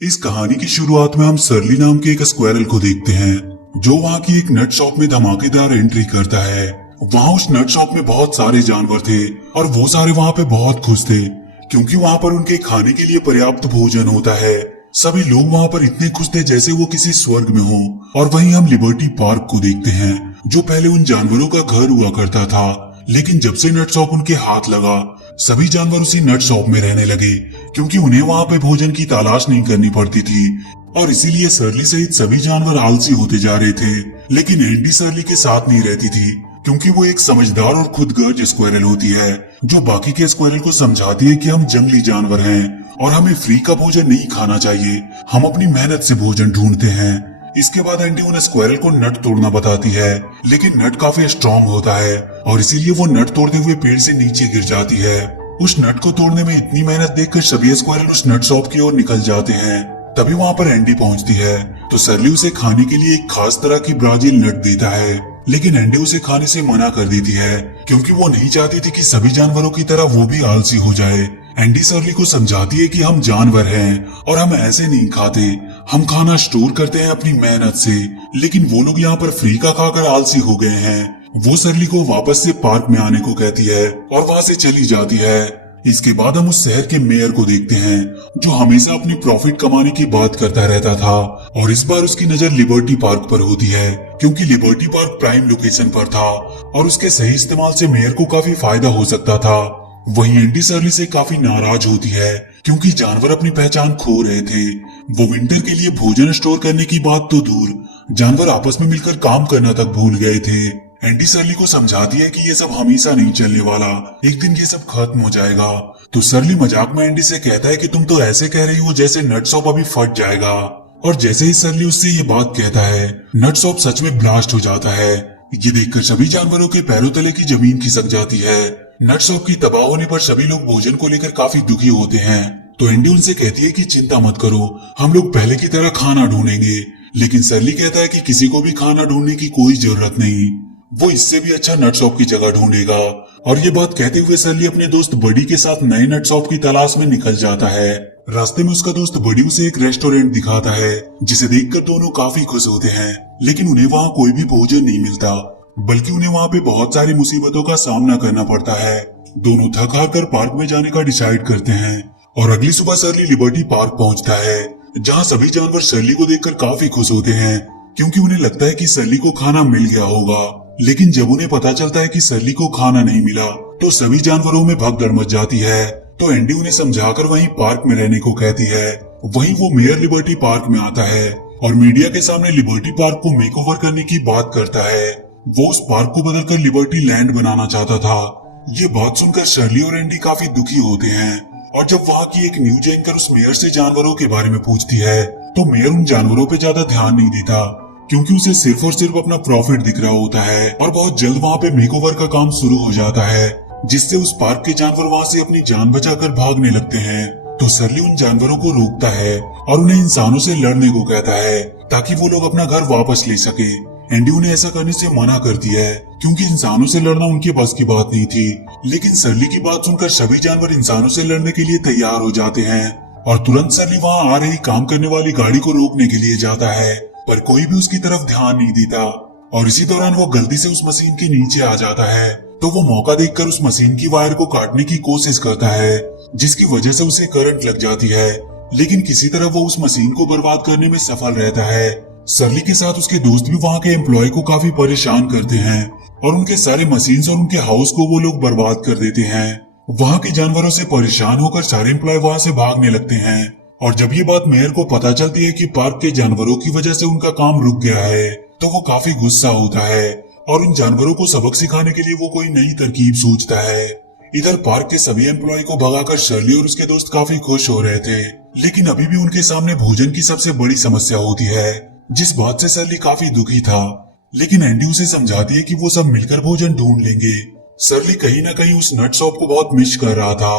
इस कहानी की शुरुआत में हम सरली नाम के एक स्क्वायरल को देखते हैं जो वहाँ की एक नट शॉप में धमाकेदार एंट्री करता है। वहाँ उस नट शॉप में बहुत सारे जानवर थे और वो सारे वहाँ पे बहुत खुश थे क्योंकि वहाँ पर उनके खाने के लिए पर्याप्त भोजन होता है। सभी लोग वहाँ पर इतने खुश थे जैसे वो किसी स्वर्ग में हो। और वहीं हम लिबर्टी पार्क को देखते हैं जो पहले उन जानवरों का घर हुआ करता था, लेकिन जब से नट शॉप उनके हाथ लगा सभी जानवर उसी नट शॉप में रहने लगे क्योंकि उन्हें वहाँ पे भोजन की तलाश नहीं करनी पड़ती थी। और इसीलिए सरली सहित सभी जानवर आलसी होते जा रहे थे। लेकिन एंडी सरली के साथ नहीं रहती थी क्योंकि वो एक समझदार और खुदगर्ज स्क्वायरल होती है जो बाकी के स्क्वायरल को समझाती है कि हम जंगली जानवर हैं और हमें फ्री का भोजन नहीं खाना चाहिए, हम अपनी मेहनत से भोजन ढूंढते हैं। इसके बाद एंडी उन स्क्वायरल को नट तोड़ना बताती है, लेकिन नट काफी स्ट्रॉन्ग होता है और इसीलिए वो नट तोड़ते हुए पेड़ से नीचे गिर जाती है। उस नट को तोड़ने में इतनी मेहनत देखकर सभी स्क्वायरल उस नट शॉप की ओर निकल जाते हैं। तभी वहाँ पर एंडी पहुँचती है तो सरली उसे खाने के लिए एक खास तरह की ब्राजील नट देता है, लेकिन एंडी उसे खाने से मना कर देती है क्योंकि वो नहीं चाहती थी कि सभी जानवरों की तरह वो भी आलसी हो जाए। एंडी सरली को समझाती है कि हम जानवर हैं और हम ऐसे नहीं खाते, हम खाना स्टोर करते हैं अपनी मेहनत से, लेकिन वो लोग यहाँ पर फ्री का खाकर आलसी हो गए हैं। वो सरली को वापस से पार्क में आने को कहती है और वहाँ से चली जाती है। इसके बाद हम उस शहर के मेयर को देखते हैं जो हमेशा अपनी प्रॉफिट कमाने की बात करता रहता था और इस बार उसकी नजर लिबर्टी पार्क पर होती है क्योंकि लिबर्टी पार्क प्राइम लोकेशन पर था और उसके सही इस्तेमाल से मेयर को काफी फायदा हो सकता था। वहीं एंडी सरली से काफी नाराज होती है क्योंकि जानवर अपनी पहचान खो रहे थे। वो विंटर के लिए भोजन स्टोर करने की बात तो दूर, जानवर आपस में मिलकर काम करना तक भूल गए थे। एंडी सरली को समझाती है कि ये सब हमेशा नहीं चलने वाला, एक दिन ये सब खत्म हो जाएगा। तो सरली मजाक में एंडी से कहता है कि तुम तो ऐसे कह रही हो जैसे नट शॉप अभी फट जाएगा। और जैसे ही सरली उससे ये बात कहता है नट शॉप सच में ब्लास्ट हो जाता है। ये देखकर सभी जानवरों के पैरों तले की जमीन खिसक जाती है। नट शॉप की तबाह होने पर सभी लोग भोजन को लेकर काफी दुखी होते हैं। तो एंडी उनसे कहती है कि चिंता मत करो, हम लोग पहले की तरह खाना ढूंढेंगे। लेकिन सरली कहता है कि किसी को भी खाना ढूंढने की कोई जरूरत नहीं, वो इससे भी अच्छा नट शॉप की जगह ढूंढेगा। और ये बात कहते हुए सरली अपने दोस्त बडी के साथ नए नट शॉप की तलाश में निकल जाता है। रास्ते में उसका दोस्त बडी उसे एक रेस्टोरेंट दिखाता है जिसे देखकर दोनों काफी खुश होते हैं, लेकिन उन्हें वहाँ कोई भी भोजन नहीं मिलता, बल्कि उन्हें वहाँ पे बहुत सारी मुसीबतों का सामना करना पड़ता है। दोनों थक हार कर पार्क में जाने का डिसाइड करते हैं और अगली सुबह सरली लिबर्टी पार्क पहुँचता है जहाँ सभी जानवर सरली को देखकर काफी खुश होते हैं क्योंकि उन्हें लगता है कि सरली को खाना मिल गया होगा। लेकिन जब उन्हें पता चलता है कि सरली को खाना नहीं मिला तो सभी जानवरों में भगदड़ मच जाती है। तो एंडी उन्हें समझाकर वहीं पार्क में रहने को कहती है। वहीं वो मेयर लिबर्टी पार्क में आता है और मीडिया के सामने लिबर्टी पार्क को मेकओवर करने की बात करता है। वो उस पार्क को बदलकर लिबर्टी लैंड बनाना चाहता था। ये बात सुनकर शर्ली और एंडी काफी दुखी होते हैं और जब वहाँ की एक न्यूज एंकर उस मेयर से जानवरों के बारे में पूछती है तो मेयर उन जानवरों पे ज्यादा ध्यान नहीं देता क्योंकि उसे सिर्फ और सिर्फ अपना प्रॉफिट दिख रहा होता है। और बहुत जल्द वहाँ पे मेकओवर का काम शुरू हो जाता है जिससे उस पार्क के जानवर वहाँ से अपनी जान बचाकर भागने लगते हैं। तो सरली उन जानवरों को रोकता है और उन्हें इंसानों से लड़ने को कहता है ताकि वो लोग अपना घर वापस ले सके। एंडी उन्हें ऐसा करने से मना करती है क्योंकि इंसानों से लड़ना उनके बस की बात नहीं थी। लेकिन सरली की बात सुनकर सभी जानवर इंसानों से लड़ने के लिए तैयार हो जाते हैं और तुरंत सरली वहाँ आ रही काम करने वाली गाड़ी को रोकने के लिए जाता है, पर कोई भी उसकी तरफ ध्यान नहीं देता। और इसी दौरान वो गलती से उस मशीन के नीचे आ जाता है तो वो मौका देखकर उस मशीन की वायर को काटने की कोशिश करता है जिसकी वजह से उसे करंट लग जाती है, लेकिन किसी तरह वो उस मशीन को बर्बाद करने में सफल रहता है। सरली के साथ उसके दोस्त भी वहाँ के एम्प्लॉय को काफी परेशान करते हैं और उनके सारे मशीन्स और उनके हाउस को वो लोग बर्बाद कर देते हैं। वहाँ के जानवरों से परेशान होकर सारे एम्प्लॉय वहाँ से भागने लगते हैं और जब ये बात मेयर को पता चलती है कि पार्क के जानवरों की वजह से उनका काम रुक गया है तो वो काफी गुस्सा होता है और उन जानवरों को सबक सिखाने के लिए वो कोई नई तरकीब सोचता है। इधर पार्क के सभी एम्प्लॉय को भगाकर शर्ली और उसके दोस्त काफी खुश हो रहे थे, लेकिन अभी भी उनके सामने भोजन की सबसे बड़ी समस्या होती है जिस बात से शर्ली काफी दुखी था। लेकिन एंडी उसे समझाती है कि वो सब मिलकर भोजन ढूंढ लेंगे। शर्ली कहीं ना कहीं उस नट शॉप को बहुत मिस कर रहा था।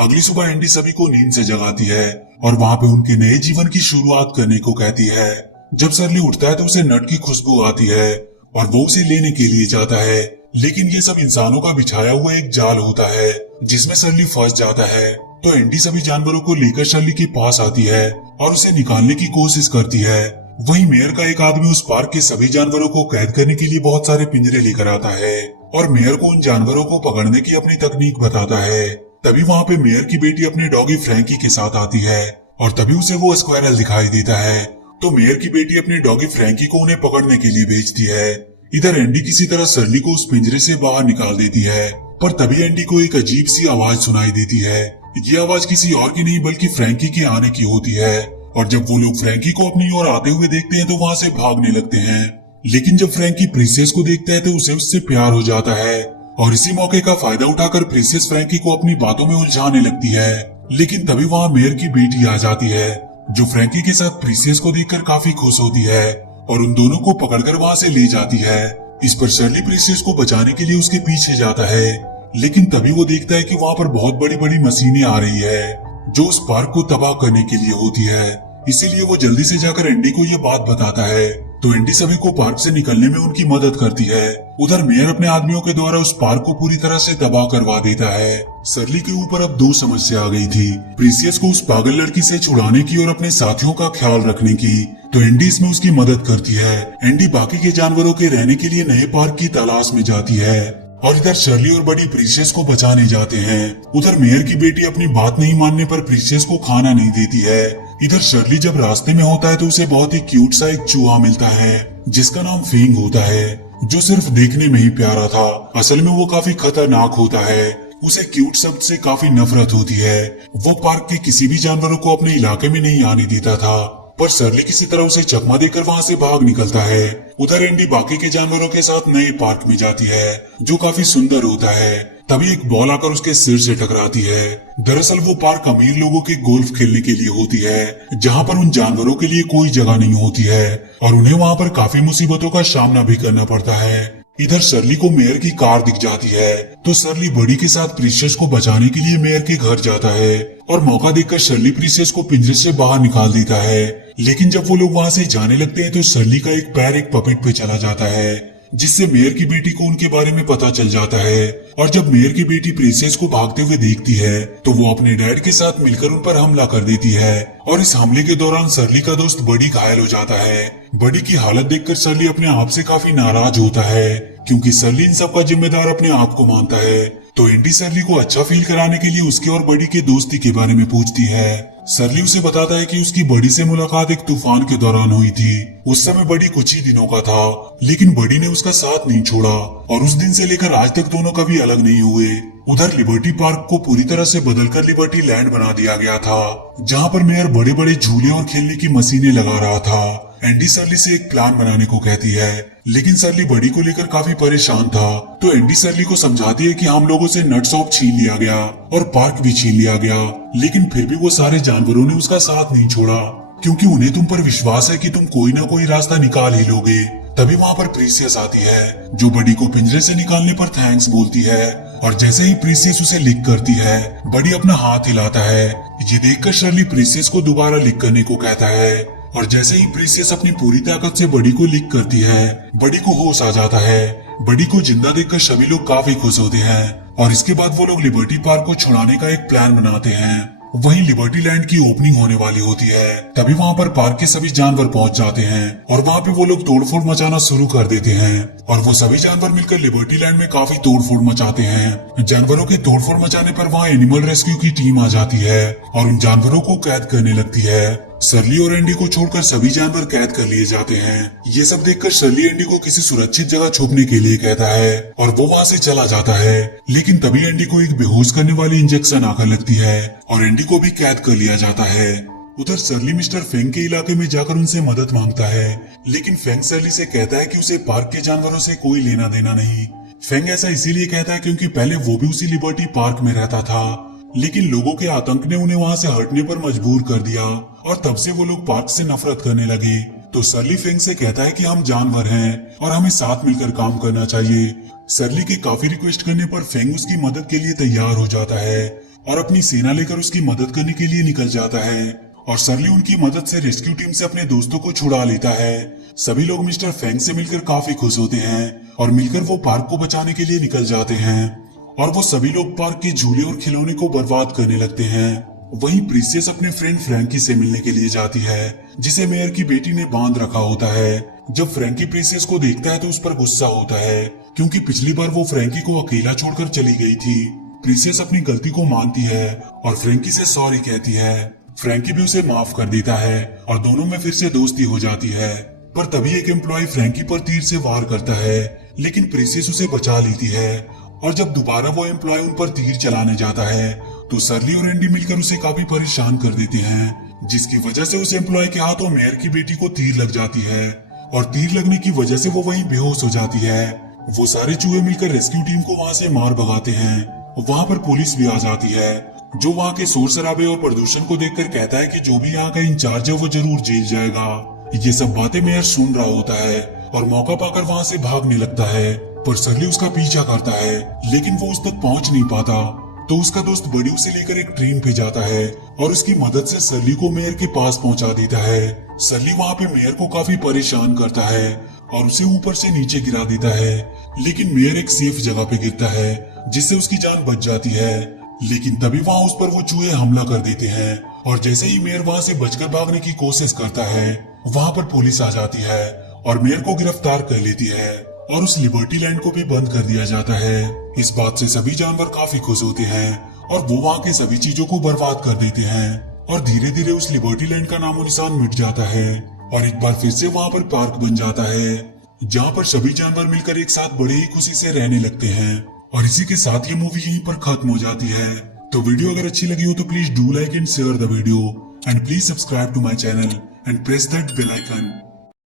अगली सुबह एंडी सभी को नींद से जगाती है और वहाँ पे उनके नए जीवन की शुरुआत करने को कहती है। जब शर्ली उठता है तो उसे नट की खुशबू आती है और वो उसे लेने के लिए जाता है, लेकिन ये सब इंसानों का बिछाया हुआ एक जाल होता है जिसमें शर्ली फंस जाता है। तो एंडी सभी जानवरों को लेकर शर्ली के पास आती है और उसे निकालने की कोशिश करती है। वहीं मेयर का एक आदमी उस पार्क के सभी जानवरों को कैद करने के लिए बहुत सारे पिंजरे लेकर आता है और मेयर को उन जानवरों को पकड़ने की अपनी तकनीक बताता है। तभी वहाँ पे मेयर की बेटी अपने डॉगी फ्रैंकी के साथ आती है और तभी उसे वो स्क्वायरल दिखाई देता है। तो मेयर की बेटी अपने डॉगी फ्रैंकी को उन्हें पकड़ने के लिए भेजती है। इधर एंडी किसी तरह शर्ली को उस पिंजरे से बाहर निकाल देती है, पर तभी एंडी को एक अजीब सी आवाज सुनाई देती है। ये आवाज किसी और की नहीं बल्कि फ्रैंकी के आने की होती है। और जब वो लोग फ्रैंकी को अपनी ओर आते हुए देखते हैं तो वहाँ से भागने लगते हैं। लेकिन जब फ्रैंकी प्रिंसेस को देखता है तो उसे उससे प्यार हो जाता है और इसी मौके का फायदा उठाकर प्रिंसेस फ्रैंकी को अपनी बातों में उलझाने लगती है। लेकिन तभी वहाँ मेयर की बेटी आ जाती है जो फ्रैंकी के साथ प्रिंसेस को देखकर काफी खुश होती है और उन दोनों को पकड़कर वहाँ से ले जाती है। इस पर शर्ली प्रिंसेस को बचाने के लिए उसके पीछे जाता है, लेकिन तभी वो देखता है कि वहाँ पर बहुत बड़ी बड़ी मशीनें आ रही है जो उस पार्क को तबाह करने के लिए होती है। इसीलिए वो जल्दी से जाकर एंडी को ये बात बताता है। तो एंडी सभी को पार्क से निकलने में उनकी मदद करती है। उधर मेयर अपने आदमियों के द्वारा उस पार्क को पूरी तरह से तबाह करवा देता है। शर्ली के ऊपर अब दो समस्या आ गई थी, प्रिंसेस को उस पागल लड़की से छुड़ाने की और अपने साथियों का ख्याल रखने की। तो एंडी इसमें उसकी मदद करती है। एंडी बाकी के जानवरों के रहने के लिए नए पार्क की तलाश में जाती है और इधर शर्ली और बड़ी प्रिंसेस को बचाने जाते हैं। उधर मेयर की बेटी अपनी बात नहीं मानने पर प्रिंसेस को खाना नहीं देती है। इधर शर्ली जब रास्ते में होता है तो उसे बहुत ही क्यूट सा एक चूहा मिलता है जिसका नाम फिंग होता है, जो सिर्फ देखने में ही प्यारा था, असल में वो काफी खतरनाक होता है। उसे क्यूट शब्द से काफी नफरत होती है। वो पार्क के किसी भी जानवरों को अपने इलाके में नहीं आने देता था, पर शर्ली किसी तरह उसे चकमा देकर वहाँ से भाग निकलता है। उधर एंडी बाकी के जानवरों के साथ नए पार्क में जाती है जो काफी सुंदर होता है। तभी एक बॉल आकर उसके सिर से टकराती है। दरअसल वो पार्क अमीर लोगों के गोल्फ खेलने के लिए होती है, जहाँ पर उन जानवरों के लिए कोई जगह नहीं होती है और उन्हें वहाँ पर काफी मुसीबतों का सामना भी करना पड़ता है। इधर शर्ली को मेयर की कार दिख जाती है तो शर्ली बड़ी के साथ प्रिंसेस को बचाने के लिए मेयर के घर जाता है और मौका देखकर शर्ली प्रिंसेस को पिंजरे से बाहर निकाल देता है। लेकिन जब वो लोग वहाँ से जाने लगते हैं तो शर्ली का एक पैर एक पपेट पे चला जाता है, जिससे मेयर की बेटी को उनके बारे में पता चल जाता है। और जब मेयर की बेटी प्रिंसेस को भागते हुए देखती है तो वो अपने डैड के साथ मिलकर उन पर हमला कर देती है और इस हमले के दौरान शर्ली का दोस्त बडी घायल हो जाता है। बडी की हालत देखकर शर्ली अपने आप से काफी नाराज होता है क्योंकि शर्ली इन सब का जिम्मेदार अपने आप को मानता है। तो एंडी शर्ली को अच्छा फील कराने के लिए उसके और बडी के दोस्ती के बारे में पूछती है। शर्ली उसे बताता है कि उसकी बडी से मुलाकात एक तूफान के दौरान हुई थी। उस समय बडी कुछ ही दिनों का था, लेकिन बडी ने उसका साथ नहीं छोड़ा और उस दिन से लेकर आज तक दोनों कभी अलग नहीं हुए। उधर लिबर्टी पार्क को पूरी तरह से बदलकर लिबर्टी लैंड बना दिया गया था, जहाँ पर मेयर बड़े बड़े झूले और खेलने की मशीनें लगा रहा था। एंडी शर्ली से एक प्लान बनाने को कहती है, लेकिन शर्ली बडी को लेकर काफी परेशान था। तो एंडी शर्ली को समझाती है कि हम लोगों से नट शॉप छीन लिया गया और पार्क भी छीन लिया गया, लेकिन फिर भी वो सारे जानवरों ने उसका साथ नहीं छोड़ा क्योंकि उन्हें तुम पर विश्वास है कि तुम कोई ना कोई रास्ता निकाल ही लोगे। तभी वहाँ पर प्रिंसेस आती है जो बडी को पिंजरे से निकालने पर थैंक्स बोलती है और जैसे ही प्रिंसेस उसे लिक करती है बडी अपना हाथ हिलाता है। ये देखकर शर्ली प्रिंसेस को दोबारा लिक करने को कहता है और जैसे ही प्रिंसेस अपनी पूरी ताकत से बडी को लिक करती है बडी को होश आ जाता है। बडी को जिंदा देखकर सभी लोग काफी खुश होते हैं और इसके बाद वो लोग लिबर्टी पार्क को छुड़ाने का एक प्लान बनाते हैं। वहीं लिबर्टी लैंड की ओपनिंग होने वाली होती है। तभी वहाँ पर पार्क के सभी जानवर पहुँच जाते हैं और वहाँ पे वो लोग तोड़फोड़ मचाना शुरू कर देते हैं और वो सभी जानवर मिलकर लिबर्टी लैंड में काफी तोड़फोड़ मचाते हैं। जानवरों के तोड़फोड़ मचाने पर वहाँ एनिमल रेस्क्यू की टीम आ जाती है और उन जानवरों को कैद करने लगती है। शर्ली और एंडी को छोड़कर सभी जानवर कैद कर लिए जाते हैं। ये सब देखकर शर्ली एंडी को किसी सुरक्षित जगह छुपने के लिए कहता है और वो वहाँ से चला जाता है। लेकिन तभी एंडी को एक बेहोश करने वाली इंजेक्शन आकर लगती है और एंडी को भी कैद कर लिया जाता है। उधर शर्ली मिस्टर फेंग के इलाके में जाकर उनसे मदद मांगता है, लेकिन फेंग शर्ली से कहता है कि उसे पार्क के जानवरों से कोई लेना देना नहीं। फेंग ऐसा इसीलिए कहता है क्योंकि पहले वो भी उसी लिबर्टी पार्क में रहता था, लेकिन लोगों के आतंक ने उन्हें वहाँ से हटने पर मजबूर कर दिया और तब से वो लोग पार्क से नफरत करने लगे। तो शर्ली फेंग से कहता है कि हम जानवर हैं और हमें साथ मिलकर काम करना चाहिए। शर्ली के काफी रिक्वेस्ट करने पर फेंग उसकी मदद के लिए तैयार हो जाता है और अपनी सेना लेकर उसकी मदद करने के लिए निकल जाता है और शर्ली उनकी मदद से रेस्क्यू टीम से अपने दोस्तों को छुड़ा लेता है। सभी लोग मिस्टर फेंग से मिलकर काफी खुश होते हैं और मिलकर वो पार्क को बचाने के लिए निकल जाते हैं। और वो सभी लोग पार्क के झूले और खिलौने को बर्बाद करने लगते हैं। वहीं प्रिंसेस अपने फ्रेंड फ्रैंकी से मिलने के लिए जाती है, जिसे मेयर की बेटी ने बांध रखा होता है। जब फ्रैंकी प्रिंसेस को देखता है तो उस पर गुस्सा होता है, क्योंकि पिछली बार वो फ्रैंकी को अकेला छोड़कर चली गई थी। प्रिंसेस अपनी गलती को मानती है और फ्रैंकी से सॉरी कहती है। फ्रैंकी भी उसे माफ कर देता है और दोनों में फिर से दोस्ती हो जाती है। पर तभी एक एम्प्लॉय फ्रैंकी पर तीर से वार करता है, लेकिन प्रिंसेस उसे बचा लेती है। और जब दोबारा वो एम्प्लॉय उन पर तीर चलाने जाता है तो सरली और एंडी मिलकर उसे काफी परेशान कर देते हैं, जिसकी वजह से उस एम्प्लॉय के हाथों मेयर की बेटी को तीर लग जाती है और तीर लगने की वजह से वो वहीं बेहोश हो जाती है। वो सारे चूहे मिलकर रेस्क्यू टीम को वहां से मार भगाते हैं। वहां पर पुलिस भी आ जाती है, जो वहां के शोर शराबे और प्रदूषण को देखकर कहता है कि जो भी यहाँ का इंचार्ज है वो जरूर जेल जाएगा। ये सब बातें मेयर सुन रहा होता है और मौका पाकर वहां से भागने लगता है, पर सरली उसका पीछा करता है, लेकिन वो उस तक पहुंच नहीं पाता। तो उसका दोस्त बड़ी उसे लेकर एक ट्रेन पे जाता है और उसकी मदद से सरली को मेयर के पास पहुंचा देता है। सरली वहां पे मेयर को काफी परेशान करता है और उसे ऊपर से नीचे गिरा देता है, लेकिन मेयर एक सेफ जगह पे गिरता है, जिससे उसकी जान बच जाती है। लेकिन तभी वहां उस पर वो चूहे हमला कर देते हैं और जैसे ही मेयर वहां से बचकर भागने की कोशिश करता है, वहां पर पुलिस आ जाती है और मेयर को गिरफ्तार कर लेती है और उस लिबर्टी लैंड को भी बंद कर दिया जाता है। इस बात से सभी जानवर काफी खुश होते हैं और वो वहां के सभी चीजों को बर्बाद कर देते हैं और धीरे धीरे उस लिबर्टी लैंड का नामो निशान मिट जाता है और एक बार फिर से वहां पर पार्क बन जाता है, जहां पर सभी जानवर मिलकर एक साथ बड़े ही खुशी से रहने लगते हैं। और इसी के साथ ये मूवी यहीं पर खत्म हो जाती है। तो वीडियो अगर अच्छी लगी हो तो please do like and share the video and please subscribe to my channel and press that bell icon.